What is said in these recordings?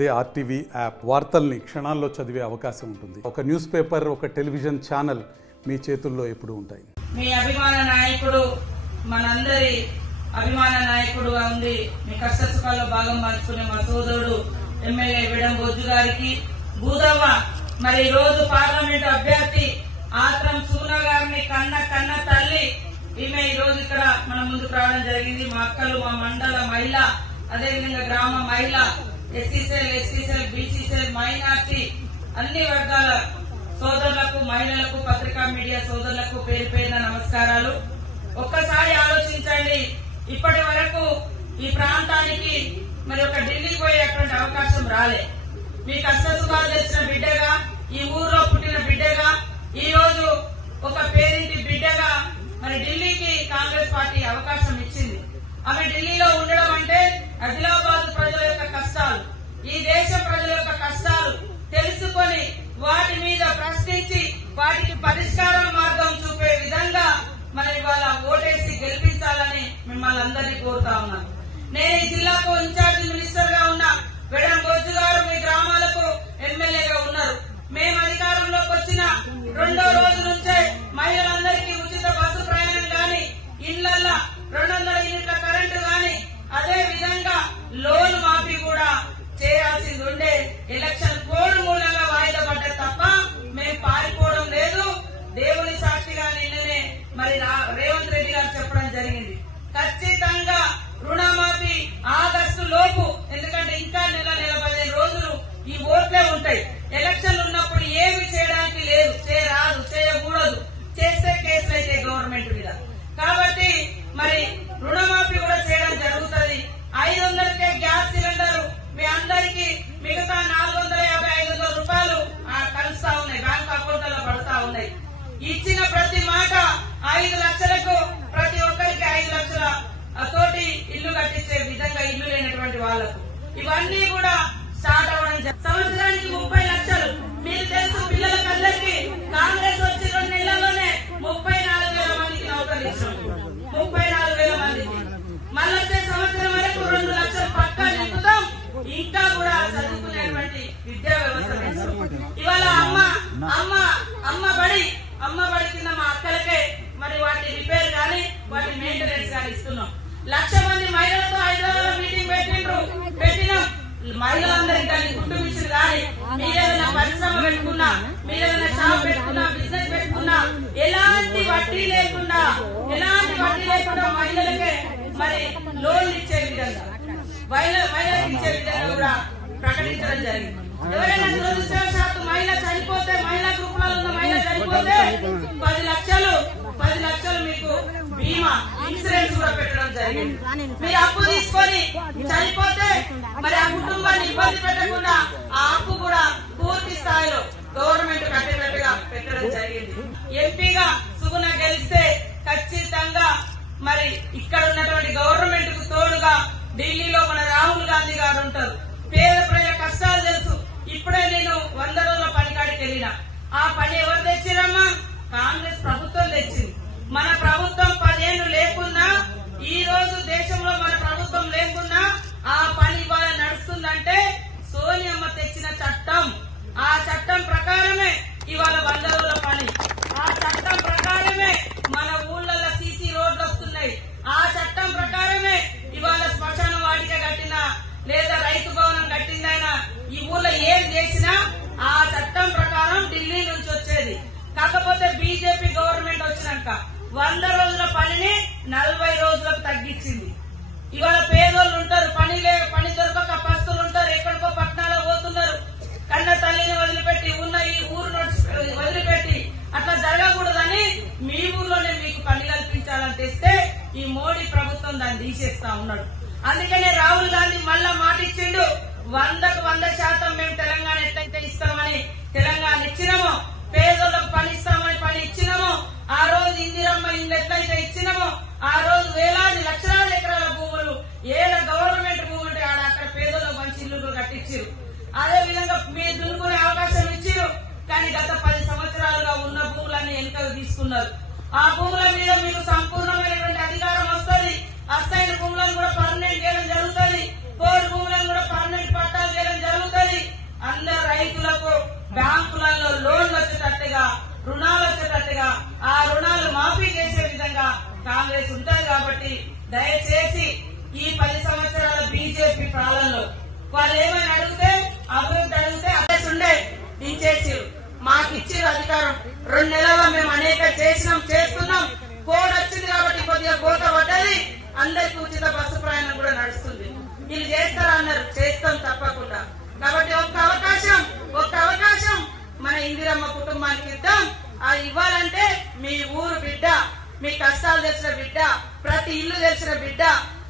అదే RTV app వార్తల్ని క్షణాల్లో చదివే అవకాశం ఉంటుంది. ఒక న్యూస్ పేపర్, ఒక టెలివిజన్ ఛానల్ మీ చేతుల్లో ఎప్పుడూ ఉంటాయి. మీ అభిమాన నాయకుడు, మనందరి అభిమాన నాయకుడుగా ఉంది. మీ కష్ట సుఖాల్లో భాగం పంచుకునే మా సోదరుడు ఎమ్మెల్యే విడం బొజ్జు గారికి భూదవ్వ మరి ఈ రోజు పార్లమెంట్ అభ్యర్థి ఆత్రం సుగుణ గారిని కన్న తల్లి ఈమె ఈ రోజు ఇక్కడ మన ముందుకు రావడం జరిగింది. మా అక్కలు, మా మండల మహిళ, అదేవిధంగా గ్రామ మహిళ, ఎస్సీసెల్, బీసీసెల్, మైనార్టీ అన్ని వర్గాల సోదరులకు, మహిళలకు, పత్రికా మీడియా సోదరులకు పేరు పేరున నమస్కారాలు. ఒక్కసారి ఆలోచించండి, ఇప్పటి వరకు ఈ ప్రాంతానికి మరి ఒక ఢిల్లీకి పోయేటువంటి అవకాశం రాలే. మీ కష్ట సుఖాలు తెచ్చిన బిడ్డగా, ఈ ఊర్లో పుట్టిన బిడ్డగా, ఈ రోజు ఒక పేరింటి బిడ్డగా మరి ఢిల్లీకి కాంగ్రెస్ పార్టీ అవకాశం ఇచ్చింది. ఆమె ఢిల్లీలో ఉండడం అంటే ఆదిలాబాద్ ప్రజల యొక్క కష్టాలు, ఈ దేశ ప్రజల యొక్క కష్టాలు తెలుసుకొని వాటి మీద ప్రశ్నించి వాటికి పరిష్కార మార్గం చూపే విధంగా మరి ఇవాళ ఓటేసి గెలిపించాలని మిమ్మల్ని అందరినీ కోరుతా ఉన్నాను. నేను ఈ జిల్లాకు ఇన్ఛార్జి మినిస్టర్ గా ఉన్నా. విడం బొజ్జు గారు మీ గ్రామాలకు ఎమ్మెల్యేగా ఉన్నారు. మేము అధికారంలోకి వచ్చిన రెండో రోజు నుంచే మహిళలందరికీ ఉచిత బస్సు ప్రయాణం గాని, ఇళ్లల్లో 200 యూనిట్ల కరెంటు గాని, అదే విధంగా లోన్ మాఫీ కూడా చేయాల్సింది ఉండే. ఎలక్షన్ కోడ్ మూలంగా వాయిదా పడ్డ తప్ప మేము పారిపోవడం లేదు. దేవుని సాక్షిగా నిన్ననే మరి రేవంత్ రెడ్డి గారు చెప్పడం జరిగింది, ఖచ్చితంగా రుణమాఫీ ఆగస్టు లోపు, ఎందుకంటే ఇంకా నెల 15 రోజులు ఈ ఓట్లే ఉంటాయి. ఎలక్షన్లు ఉన్నప్పుడు ఏమి చేయడానికి లేదు, చేయరాదు, చేయకూడదు, చేస్తే కేసులు అయితే గవర్నమెంట్ మీద. కాబట్టి మరి రుణమాఫీ కూడా చేయడం జరుగుతుంది. 500కే గ్యాస్ సిలిండర్ మీ అందరికీ మిగతా 450-500 రూపాయలు కలుస్తా ఉన్నాయి, బ్యాంక్ అకౌంట్లలో పడతా ఉన్నాయి. ఇచ్చిన ప్రతి మాట 5 లక్షలకు ప్రతి ఒక్కరికి 5 లక్షల తోటి ఇల్లు కట్టించే విధంగా ఇల్లు లేనటువంటి వాళ్లకు ఇవన్నీ కూడా స్టార్ట్ అవడం. సంవత్సరానికి 30 లక్షలు. మీరు తెలుసు, పిల్లలకందరికీ కాంగ్రెస్ వచ్చి 2 నెలల్లోనే 34,000 మందికి నౌకర్లు ఇచ్చాం. 34,000 మందికి. మళ్ళీ సంవత్సరం వరకు 2 లక్షలు పక్కా నింపుతాం. ఇంకా కూడా చదువుకునేటువంటి విద్యా వ్యవస్థ. ఇవాళ అమ్మ బడి కింద మా అక్కలకే మరి వాటి రిపేర్ గాని, వాటి మెయింటెనెన్స్ గాని ఇస్తున్నాం. 1,00,000 మంది మహిళలతో హైదరాబాద్ మీటింగ్ పెట్టినాం. మహిళలందరికీ కానీ కుటుంబించిన కానీ, మీరేదైనా పరిశ్రమ పెట్టుకున్నా, మీరేదైనా షాప్ పెట్టుకున్నా, బిజినెస్ పెట్టుకున్నా, ఎలాంటి వడ్డీ లేకుండా మహిళలకే మరి లోన్లు ఇచ్చే విధంగా, మహిళలకు ఇచ్చే విధంగా కూడా ప్రకటించడం జరిగింది. ఎవరైనా దురదృష్టవశాత్తు మహిళ చనిపోతే, మహిళా గ్రూపులలో ఉన్న మహిళ చనిపోతే 10 లక్షలు మీకు బీమా, ఇన్సూరెన్స్ కూడా పెట్టడం జరిగింది. మీరు అప్పు తీసుకొని చనిపోతే మరి ఆ కుటుంబాన్ని ఇబ్బంది పెట్టకుండా ఆ అప్పు కూడా పూర్తి స్థాయిలో గవర్నమెంట్ కట్టేటట్టుగా పెట్టడం జరిగింది. ఎంపీగా సుగుణ గెలిస్తే ఖచ్చితంగా మరి ఇక్కడ ఉన్నటువంటి గవర్నమెంట్ కు తోడుగా ఢిల్లీలో మన రాహుల్ గాంధీ గారు ఉంటారు. పేద ప్రజల కష్టాలు తెలుసు. ఇప్పుడే నేను 100 రోజుల పని కాడికి వెళ్ళినా. ఆ పని ఎవరు తెచ్చిరమ్మా? కాంగ్రెస్ ప్రభుత్వం తెచ్చింది. మన ప్రభుత్వం 10 ఏళ్లు లేకున్నా, ఈ రోజు దేశంలో మన ప్రభుత్వం లేకున్నా ఆ పని ఇవాళ నడుస్తుందంటే సోనియమ్మ తెచ్చిన చట్టం. ఆ చట్టం ప్రకారమే ఇవాళ 100 రోజుల పని. ఆ చట్టం ప్రకారమే మన ఊళ్ళల్లో సీసీ రోడ్లు వస్తున్నాయి. ఆ చట్టం ప్రకారమే ఇవాళ శ్మశాన వాటిక కట్టినా లేదా రైతు భవనం కట్టిందైనా ఈ ఊళ్ళో ఏం చేసినా ఆ చట్టం ప్రకారం ఢిల్లీ నుంచి వచ్చేది. కాకపోతే బీజేపీ గవర్నమెంట్ వచ్చినాక 100 రోజుల పనిని 40 రోజులకు తగ్గించింది. ఇవాళ పేదోళ్ళు ఉంటారు, పని దొరకక పస్తులు ఉంటారు, ఎక్కడికో పట్టణాలకు పోతున్నారు. కన్న తల్లిని వదిలిపెట్టి, ఉన్న ఈ ఊరు వదిలిపెట్టి అట్లా జరగకూడదని మీ ఊర్లోనే మీకు పని కల్పించాలని తెస్తే ఈ మోడీ ప్రభుత్వం దాన్ని తీసేస్తా ఉన్నాడు. అందుకనే రాహుల్ గాంధీ మళ్ళా మాట ఇచ్చిండు, 100కు 100% మేము తెలంగాణ ఎట్లయితే ఇస్తామని తెలంగాణ ఇచ్చినామో, పేదోళ్లకు పని ఇస్తామని పని ఇచ్చినామో, ఆ రోజు ఇందిరమ్మ ఇల్లు ఎట్లయితే ఇచ్చినామో, ఆ రోజు వేలాది లక్షలాది ఎకరాల భూములు, ఏళ్ళ గవర్నమెంట్ భూములు ఉంటే అక్కడ పేదోళ్ళకు మంచి ఇల్లు కట్టించారు. అదే విధంగా మీరు దున్నుకునే అవకాశం ఇచ్చిరు. కానీ గత 10 సంవత్సరాలుగా ఉన్న భూములన్నీ వెనుకలు తీసుకున్నారు. ఆ భూముల మీద మీకు సంపూర్ణమైనటువంటి అధికారం వస్తుంది. అసైన్ భూములను కూడా పర్మనెంట్ చేయడం జరుగుతుంది. కోడ్ భూములను కూడా పర్మనెంట్ పట్టాలు చేయడం జరుగుతుంది. ప్రతి ఇల్లు తెలిసిన బిడ్డ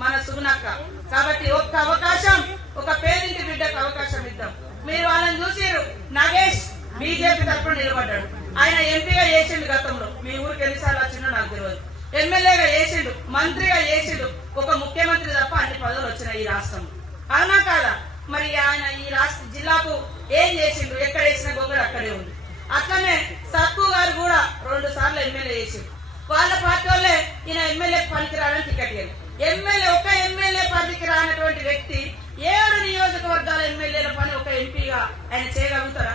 మన సుగుణక్క. కాబట్టి ఒక్క అవకాశం, ఒక పేదింటి బిడ్డకు అవకాశం ఇద్దాం. మీరు వాళ్ళని చూసిరు, నగేష్ బీజేపీ తరఫున నిలబడ్డాడు. ఆయన ఎంపీగా చేసిండు గతంలో, మీ ఊరికి ఎన్నిసార్లు వచ్చిండో నాకు తెలియదు. ఎమ్మెల్యేగా చేసిండు, మంత్రిగా చేసిండు, ఒక ముఖ్యమంత్రి తప్ప అన్ని పదవులు వచ్చినాయి ఈ రాష్ట్రంలో. అవునా కాదా? మరి ఆయన ఈ రాష్ట్ర జిల్లాకు ఏం చేసిండు? ఎక్కడ వేసిన గొంగడు అక్కడే ఉంది. అట్లనే సక్కు గారు కూడా 2 సార్లు ఎమ్మెల్యే చేసిండు. వాళ్ళ పార్టీ వాళ్ళే ఈయన ఎమ్మెల్యే పనికి రావడానికి టికెట్ ఇవ్వాలి. ఒక ఎమ్మెల్యే పనికి రానటువంటి వ్యక్తి 7 నియోజకవర్గాల ఎమ్మెల్యేల పని ఒక ఎంపీగా ఆయన చేయగలుగుతారా?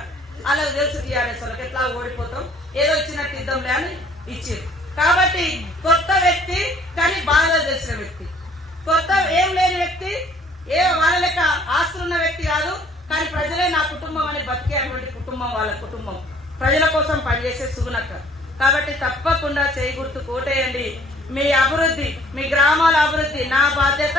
అలా తెలుసు టీఆర్ఎస్ వాళ్ళకి ఎట్లా ఓడిపోతాం, ఏదో ఇచ్చినట్టు ఇద్దాంలే అని ఇచ్చారు. కాబట్టి కొత్త వ్యక్తి, కానీ బాధలు తెలిసిన వ్యక్తి, కొత్త ఏం లేని వ్యక్తి, వాళ్ళ లెక్క ఆస్తులున్న వ్యక్తి కాదు, కానీ ప్రజలే నా కుటుంబం అని బతికే అటువంటి కుటుంబం, వాళ్ళ కుటుంబం, ప్రజల కోసం పనిచేసే సుగుణక్క. కాబట్టి తప్పకుండా చేయి గుర్తు కోటేయండి. మీ అభివృద్ధి, మీ గ్రామాల అభివృద్ధి నా బాధ్యత,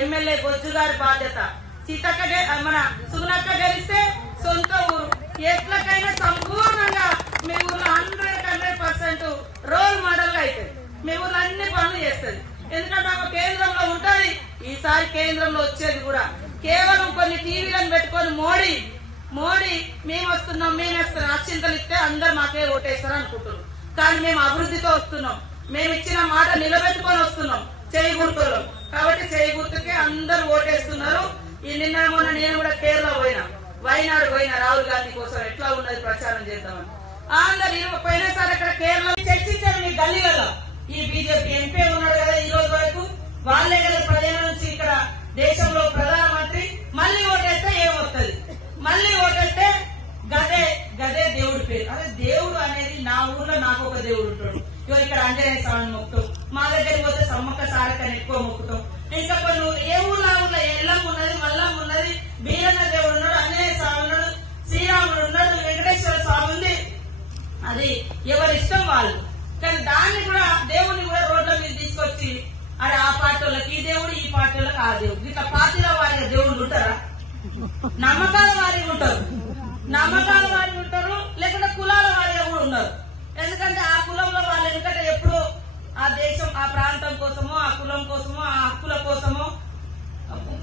ఎమ్మెల్యే బొజ్జు గారి బాధ్యత. సీతక్క మన సుగుణక్క గెలిస్తే సొంత ఊరు ఎట్లకైనా సంపూర్ణంగా మీ ఊర్లో 100% రోల్ మోడల్ గా అవుతుంది. మీ ఊర్లో అన్ని పనులు చేస్తుంది. ఎందుకంటే ఆమె కేంద్రంలో ఉంటది. ఈసారి కేంద్రంలో వచ్చేది కూడా కేవలం కొన్ని టీవీలను పెట్టుకొని మోడీ మేము వస్తున్నాం, అక్షింతలు ఇస్తే అందరు మాకే ఓటేస్తారు అనుకుంటున్నాం. కానీ మేము అభివృద్ధితో వస్తున్నాం, మేము ఇచ్చిన మాట నిలబెట్టుకొని వస్తున్నాం చేయి గుర్తులో. కాబట్టి చేయి గుర్తుకే అందరు ఓటేస్తున్నారు. ఈ నిన్న మొన్న నేను కూడా కేరళ వైనాడు పోయినా రాహుల్ గాంధీ కోసం ఎట్లా ఉన్నది ప్రచారం చేద్దామని. అందరు పోయినసారి అక్కడ కేరళ చర్చించారు మీ గల్లీలలో. ఈ బీజేపీ ఎంపీ ఉన్నాడు కదా ఈ రోజు వరకు, వాళ్ళే కదా ప్రజల నుంచి ఇక్కడ దేశంలో ప్రధానమంత్రి. మళ్ళీ ఓటేస్తే ఏమవుతుంది? మళ్ళీ ఓటేస్తే గదే దేవుడి పేరు. అదే దేవుడు అనేది నా ఊర్లో నాకు ఒక దేవుడు ఉంటాడు. ఇక్కడ ఆంజనేయ స్వామిని మొక్కుతాం, మా దగ్గరికి పోతే సమ్మక్క సారకని ఎక్కువ మొక్కుతాం. ఇంకా కొన్ని ఏ ఊర్లో ఎల్లమ్మ ఉన్నది, మల్లమ్మ ఉన్నది, బీరన్న దేవుడు ఉన్నాడు, ఆంజనేయ స్వామి ఉన్నాడు, శ్రీరాముడు ఉన్నాడు, వెంకటేశ్వర స్వామి ఉంది. అది ఎవరి ఇష్టం వాళ్ళు. కానీ దాన్ని కూడా దేవుడిని కూడా రోడ్ల మీద తీసుకొచ్చి అరే ఆ పార్టీ వాళ్ళకి ఈ దేవుడు, ఈ పార్టీ వాళ్ళకి ఆ దేవుడు, ఇట్లా పార్టీల వారిగా దేవుళ్ళు ఉంటారా? నమ్మకాల వారిగా ఉంటారు, లేకుంటే కులాల వారిగా కూడా ఉన్నారు. ఎందుకంటే ఆ కులంలో వాళ్ళు ఎందుకంటే ఎప్పుడో ఆ దేశం, ఆ ప్రాంతం కోసమో, ఆ కులం కోసమో, ఆ హక్కుల కోసమో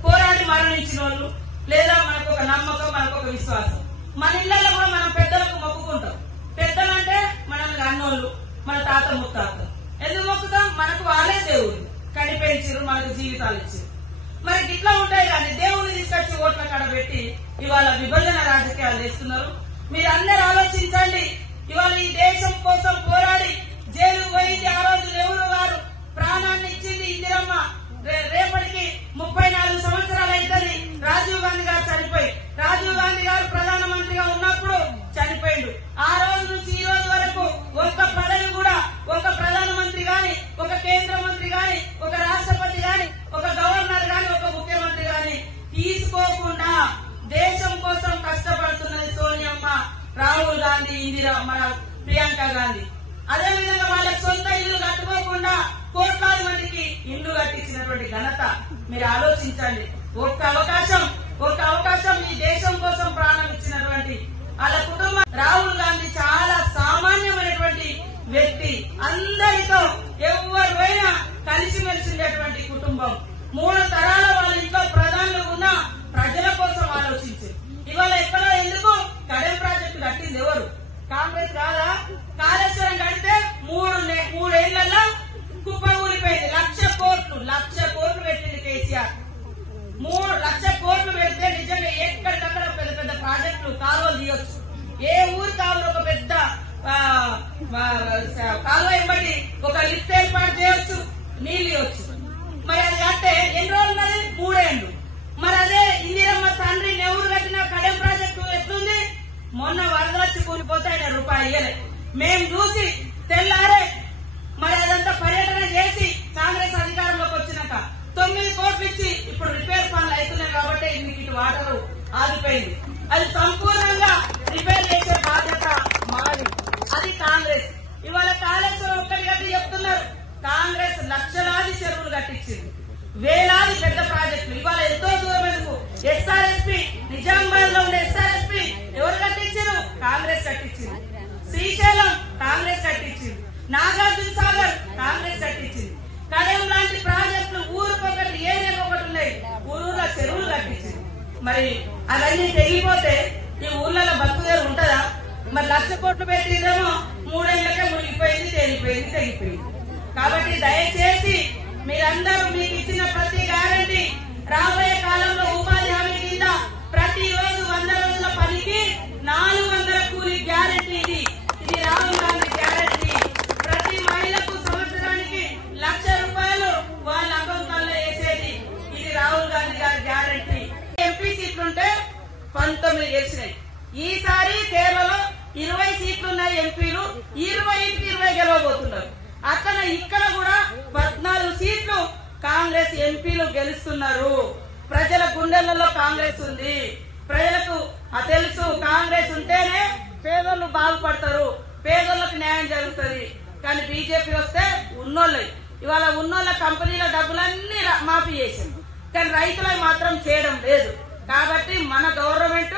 పోరాడి మరణించిన వాళ్ళు, లేదా మనకు ఒక నమ్మకం, మనకు ఒక విశ్వాసం. మన ఇళ్లలో కూడా మనం పెద్దలకు మొక్కుకుంటాం. పెద్దలు అంటే మనల్ని అన్నోళ్ళు, మన తాత ముత్తాతలు. ఎందుకు మొక్కుతాం? మనకు వాళ్ళే దేవుడు, కనిపెంచారు, మనకు జీవితాలు ఇచ్చారు. మరి ఇట్లా ఉంటాయి. కానీ దేవుడిని తీసుకొచ్చి ఓట్ల కాడ పెట్టి ఇవాళ విభజన రాజకీయాలు చేస్తున్నారు. మీరు అందరూ ఆలోచించండి. ఇవాళ ఈ దేశం కోసం పోరాడి జైలు పోయింది ఆ రోజు నెహ్రూ గారు, ప్రాణాన్ని ఇచ్చింది ఇందిరమ్మ. రేపటికి 34 సంవత్సరాలు అవుతుంది రాజీవ్ గాంధీ గారు చనిపోయి. రాజీవ్ గాంధీ గారు ప్రధానమంత్రిగా ఉన్నప్పుడు చనిపోయిండు. ఆ రోజు నుంచి ఈ రోజు వరకు ఒక్క పదవి కూడా, ఒక ప్రధానమంత్రి గాని, ఒక కేంద్ర మంత్రి గాని, ఒక రాష్ట్రపతి గాని, ఒక గవర్నర్ గాని, ఒక ముఖ్యమంత్రి గాని తీసుకోకుండా దేశం కోసం కష్టపడుతున్నది సోనియమ్మ, రాహుల్ గాంధీ, మన ప్రియాంక గాంధీ. అదేవిధంగా వాళ్ళకి సొంత ఇల్లు కట్టుకోకుండా కోట్లాది మందికి ఇల్లు కట్టించినటువంటి ఘనత. మీరు ఆలోచించండి. ఒక్క అవకాశం ఈ దేశం కోసం ప్రాణం ఇచ్చినటువంటి వాళ్ళ కుటుంబం. రాహుల్ గాంధీ చాలా సామాన్యమైనటువంటి వ్యక్తి, అందరితో ఎవరు పోయినా కలిసిమెలిసి ఉండేటువంటి కుటుంబం. 3 తరాల వాళ్ళ ఇంట్లో ప్రధానులు ఉన్న ప్రజల కోసం ఆలోచించారు. ఇవాళ ఎక్కడో ఎందుకు కడెం ప్రాజెక్టు కట్టింది ఎవరు? కాంగ్రెస్ కాదా? కాళేశ్వరం కడితే 3 ఏళ్లలో కుప్ప ఊలిపోయింది. 1,00,00,000 కోట్లు పెట్టింది కేసీఆర్. 3 లక్షల కోట్లు పెడితే నిజంగా ఎక్కడికక్కడ పెద్ద పెద్ద ప్రాజెక్టులు, కాలువలు తీయొచ్చు. ఏ ఊరి కావాలి ఒక పెద్ద కాలువ ఇవ్వండి, ఒక లిఫ్ట్ ఏర్పాటు చేయొచ్చు, నీళ్లు ఇవ్వచ్చు. మరి అది కట్టే ఎన్ని రోజులు ఉన్నది? 3 ఏళ్లు. మరి అదే ఇందిరమ్మ తండ్రి నెహ్రూ కట్టిన కడెం ప్రాజెక్టు ఎట్లుంది? మొన్న వరద వచ్చి కూలిపోతే ఆయన రూపాయి ఇయ్యలే. మేము చూసి తెల్లారే మరి అదంతా పర్యటన చేసి కాంగ్రెస్ అధికారంలోకి వచ్చినాక 9 కోట్లు ఇచ్చి ఇప్పుడు రిపేర్ పనులు అవుతున్నాయి. కాబట్టి మీకు ఇటు వాటర్ ఆగిపోయింది. అది సంపూర్ణంగా రిపేర్ చేసే బాధ్యత మాది. అది కాంగ్రెస్. ఇవాళ కాళేశ్వరం ఒక్కటి కట్టి చెప్తున్నారు. కాంగ్రెస్ లక్షలాది చెరువులు కట్టించింది, వేలాది పెద్ద ప్రాజెక్టులు. ఇవాళ ఎంతో దూరం ఎందుకు? ఎస్ఆర్ఎస్పీ నిజామాబాద్ లో ఉండే ఎస్ఆర్ఎస్పీ ఎవరు కట్టించారు? కాంగ్రెస్ కట్టించింది. శ్రీశైలం కాంగ్రెస్ కట్టించింది. నాగార్జున సాగర్ కాంగ్రెస్ కట్టించింది. కడెం లాంటి లేకపోతే ఈ ఊర్లలో బతుకుదేరు ఉంటుందా? మరి 1,00,000 కోట్లు పెట్టిందేమో 3 ఏళ్లకే మునిగిపోయింది, తేలిపోయింది, తెగిపోయింది. కాబట్టి దయచేసి మీరందరూ మీకు ఇచ్చిన ప్రతి గ్యారంటీ రాబోయే కాలంలో ఉపాధి హామీ కింద ప్రతిరోజు 100 రోజుల పనికి 400 కూలీ గ్యారంటీ. ఇది రాహుల్ గాంధీ గ్యారంటీ. ప్రతి మహిళకు సంవత్సరానికి 1,00,000 రూపాయలు వాళ్ళ అకౌంట్లలో వేసేది. ఇది రాహుల్ గాంధీ గారి గ్యారంటీ. ఎంపీ సీట్లుంటే 19 గెలిచినాయి. ఈసారి కేరళలో 20 సీట్లున్నాయి ఎంపీలు, 20కి 20 గెలవబోతున్నారు. అక్కడ ఇక్కడ కూడా 14 సీట్లు కాంగ్రెస్ ఎంపీలు గెలుస్తున్నారు. ప్రజల గుండెలలో కాంగ్రెస్ ఉంది. ప్రజలకు తెలుసు కాంగ్రెస్ ఉంటేనే పేదోళ్ళు బాగుపడతారు, పేదోళ్ళకి న్యాయం జరుగుతుంది. కానీ బీజేపీ వస్తే ఉన్నోళ్ళు ఇవాళ ఉన్నోళ్ళ కంపెనీల డబ్బులన్నీ మాఫీ చేసింది, కానీ రైతులకు మాత్రం చేయడం లేదు. కాబట్టి మన గవర్నమెంట్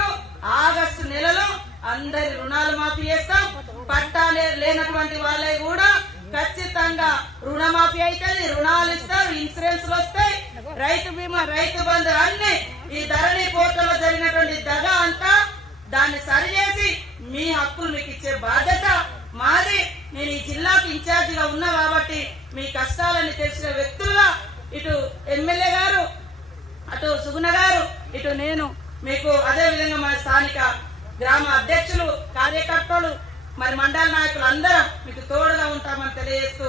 ఆగస్టు నెలలో అందరి రుణాలు మాఫీ చేస్తాం. పట్టా లేనటువంటి వాళ్ళకి కూడా ఖచ్చితంగా రుణమాఫీ అవుతుంది, రుణాలు ఇస్తారు, ఇన్సూరెన్స్లు వస్తాయి, రైతు బీమా, రైతు బంధు అన్ని. ఈ ధరణి పోర్టల్లో జరిగినటువంటి దగా అంతా దాన్ని సరిచేసి మీ హక్కులు మీకు ఇచ్చే బాధ్యత మాది. నేను ఈ జిల్లాకు ఇన్ఛార్జిగా ఉన్నా కాబట్టి మీ కష్టాలని తెలిసిన వ్యక్తులుగా ఇటు ఎమ్మెల్యే గారు, అటు సుగుణ గారు, ఇటు నేను మీకు అదే విధంగా మన స్థానిక గ్రామ అధ్యక్షులు, కార్యకర్తలు, మరి మండల నాయకులు అందరం మీకు తోడుగా ఉంటామని తెలియజేస్తూ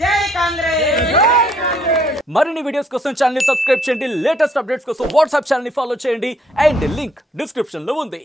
జై కాంగ్రెస్. మరిన్ని వీడియోస్ కోసం ఛానల్ ని సబ్స్క్రైబ్ చేయండి, లేటెస్ట్ అప్డేట్స్ కోసం వాట్సాప్ ఛానల్ ని ఫాలో చేయండి అండ్ లింక్ డిస్క్రిప్షన్ లో ఉంది.